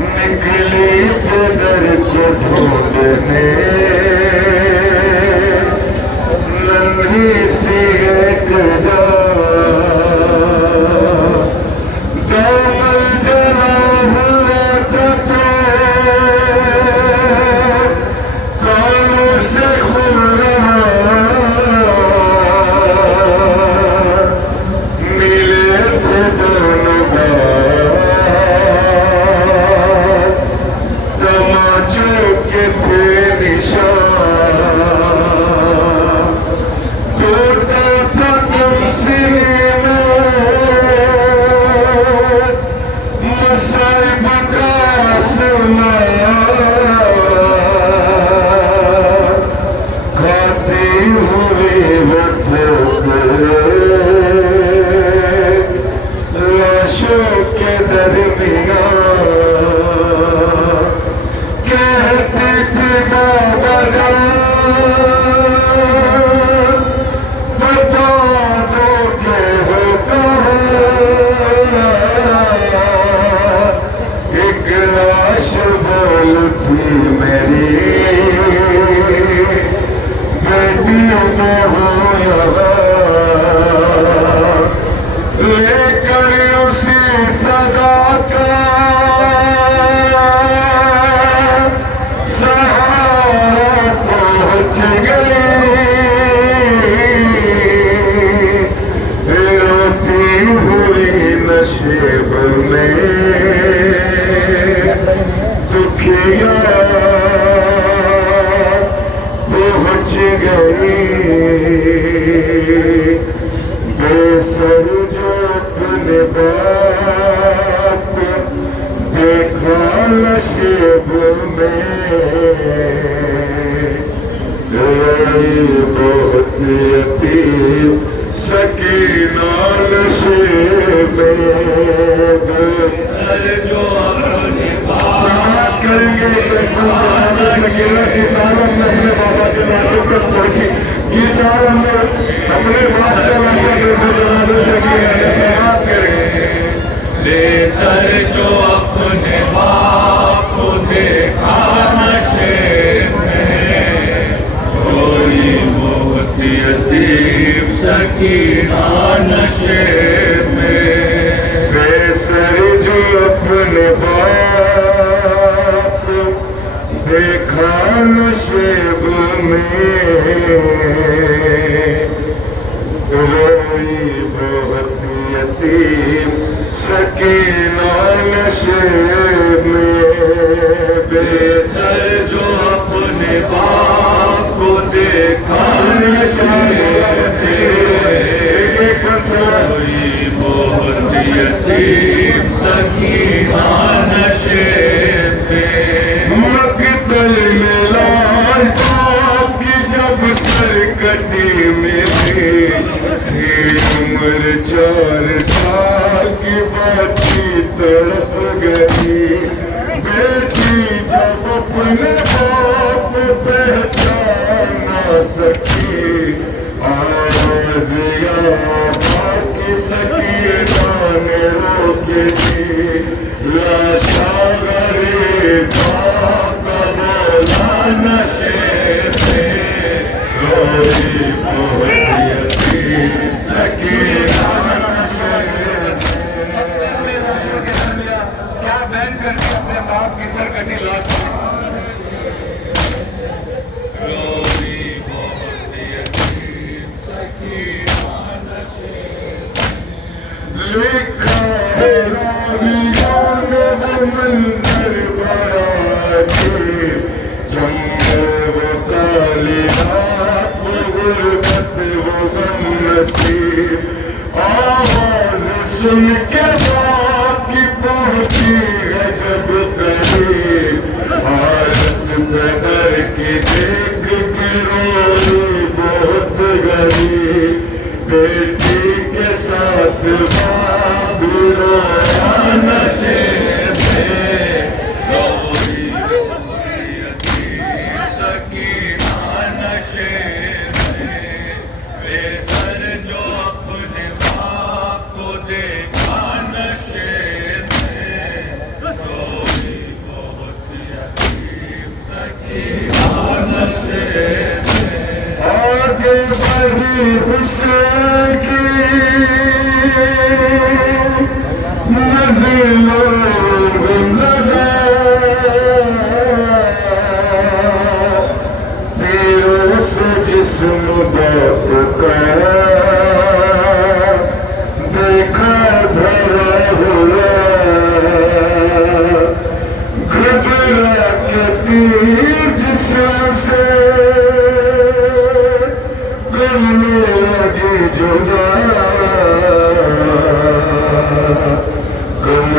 نکلی بدر کو ڈھونڈنے ننھی سی ایک جا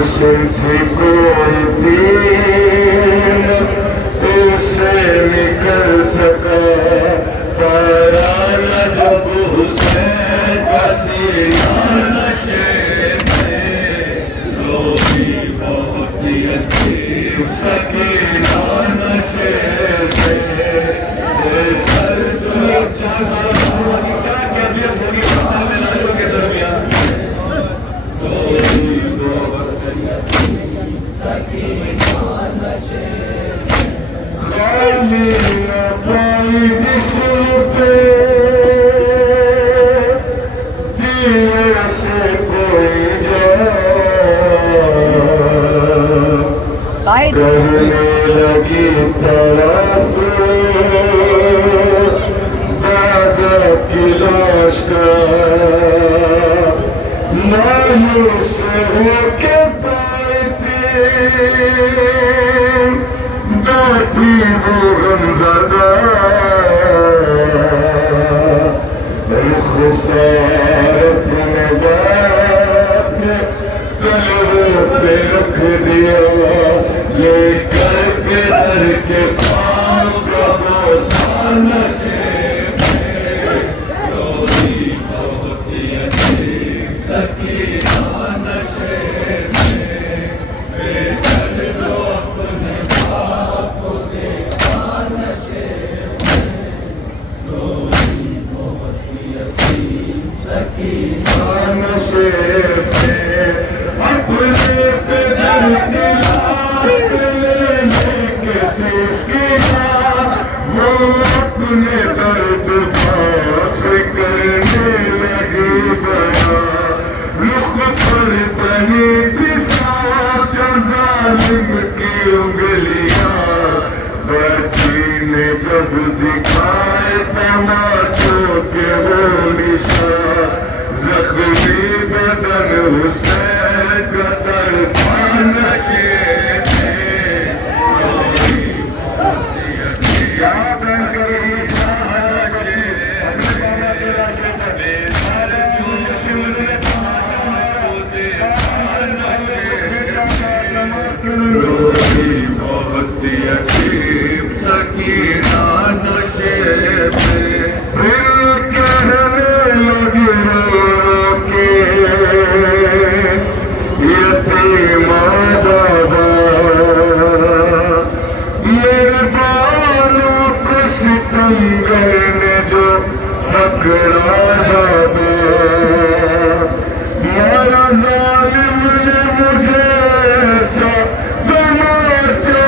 تھی کوئی دین اسے نکل سکا پایا نہ جب حسین کا سینہ نشے میں روئی بہت یتیم سکینہ نشے میں سر جو چاہا کیا کہتے ہوگی میں ناشوں کے درمیان خالی نہ پائی جسم پہ دیے سے کوئی جا کرنے لگی طرف دادا کی لاش کا مایوس ہو کے بیٹھی وہ غمزدہ رخسار اپنے باپ نے قلبوں پہ رکھ دیا لے کر کے در کے پاؤں کا بوسہ نشے میں روئی بہت یتیم سکینہ نشے میں بے سر جو اپنے باپ کو دیکھا نشے میں روئی بہت یتیم سکینہ نشے میں اپنے پدر کی لاش لینے کے سیس کی بات وہ اپنے درد باپ سے کرنے لگی بیان رخ پر بنی تھی ساتھ جو ظالم کی انگلیاں بیٹھی نے جب دکھائے تماچوں کے وہ نشان زخمی بدن حسین کا تڑپا نشے میں روئی بہت یتیم یاد کر ہی چاہا نشے اپنے بابا کے راشے پڑے سارے جو شمر روئی بہت یتیم سکینہ نشے میں پھر کہنے لگی رو کے یتیم دادا میرے بالوں کو ستمگر نے جو پکڑا دادا مارا ظالم نے مجھے ایسا تماچا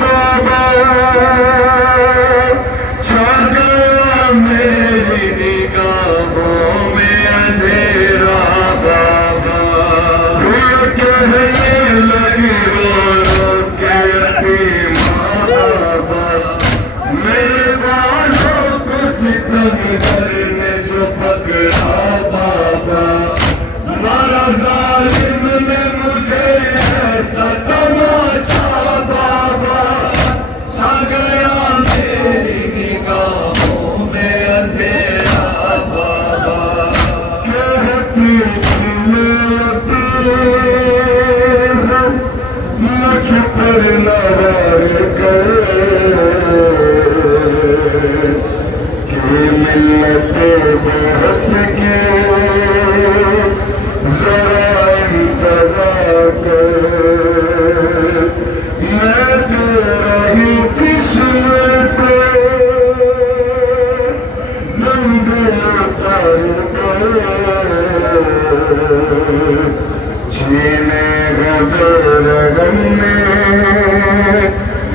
بابا چھا گیا میری نگاہوں میں اندھیرا بابا یہ کہنے لگی رو رو کے یتیم بابا میرے بالوں کو ستمگر نے جو پکڑا بابا مارا ظالم نے مجھے ایسا تماچا بابا چھا گیا میری نگاہوں میں اندھیرا بابا کہتی تھی مجھ پر نوار کر کہ ملت بہت کی ذرا انتظار کر میں دے رہی تھی سمت ننگے اتار کر چھینے غم میں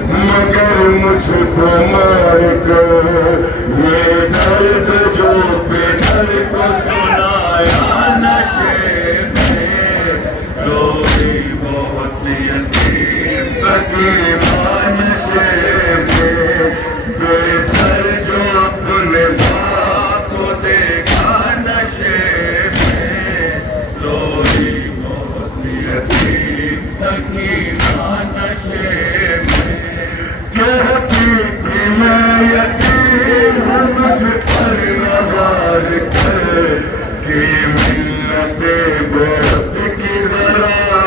مگر مجھ کو مار کر یہ درد جو پدر کو سنایا نشے میں روئی بہت یتیم سکینہ نشے میں بے سر جو اپنے باپ کو دیکھا نشے میں روئی بہت یتیم سکینہ نشے میں کہتی تھی میں یتیم ہوں مجھ پر نوار کر کہ ملت بہت کی ذرا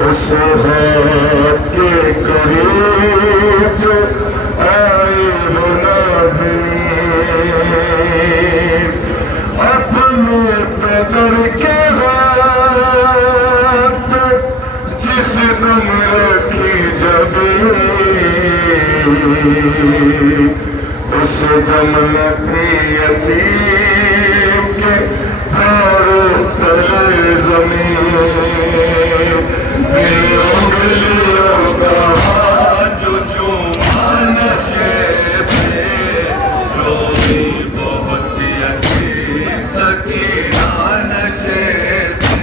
اس ہاتھ کے قریب جو آئے ہو ناظرین اپنے پیدر کے ہاتھ جس دم رکھی جبیں اس دم نتی یتیم کے ہاروں تلے زمین انگلیوں کا ہاتھ جو چوما نشے پہ روی بہت یتیم سکینہ نشے پہ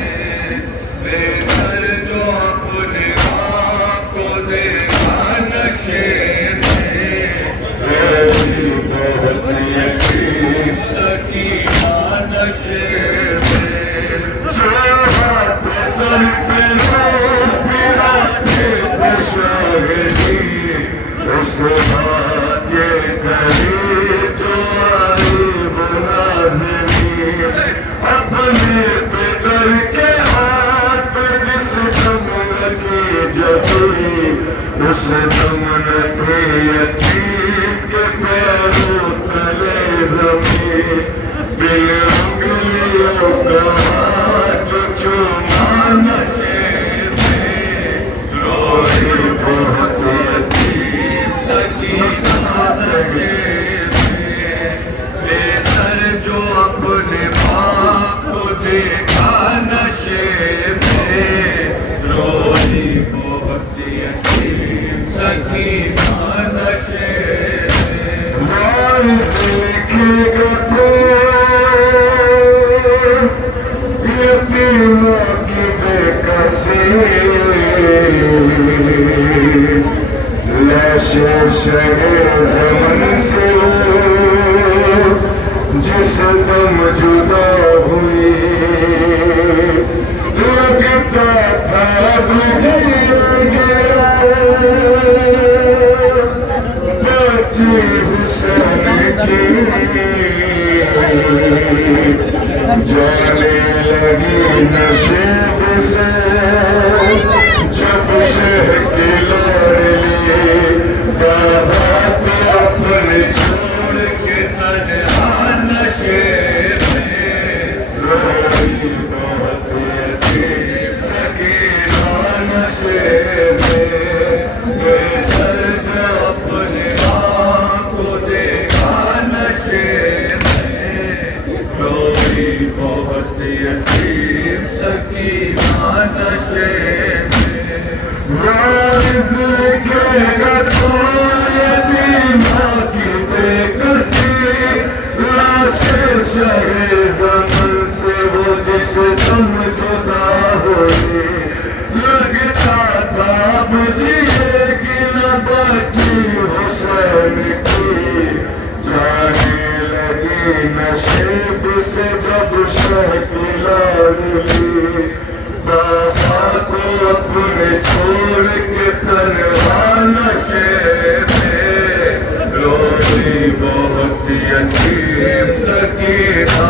بے سر جو اپنے ماں کو دیکھا نشے پہ روی بہت یتیم سکینہ نشے پہ جو ہاتھ سر پہ اس بات کے قریب جو آئی وہ ناظرین اپنے پیدر کے ہاتھ جس دم لگی جبیں اس دم نتی یتیم کے پیروں تلے زمین بن انگلیوں کا ہاتھ جو چوما نشے بہت یتیم سکینہ نشے میں بے سر جو اپنے ماں کو دیکھا نشے میں روئی بہت یتیم سکینہ نشے میں وارث لکھے گا تو یتیموں کی بے کسی شہر زمن سے جس دم جدا ہوئی لگتا تھا بجھے گیا بچی حسین کی جانے لگی نشیب سے جب شہ کی لاڈلی بابا کو اپنے چھوڑ کے تنہا نشے میں روئی بہت یتیم سکینہ نشے میں بے سر جو اپنے ماں کو دیکھا نشے میں روئی بہت یتیم سکینہ نشے میں وارث لکھے گا تو یتیموں کی بے کسی لاش شہر زمن سے وہ جس دم جدا ہوئی لگتا تھا اب جیے گی نہ بچی حسین کی جانے لگی نشیب سے جب شہ کی لاڈلی بابا کو اپنے چھوڑ کے تنہا نشے میں روئی بہت یتیم سکینہ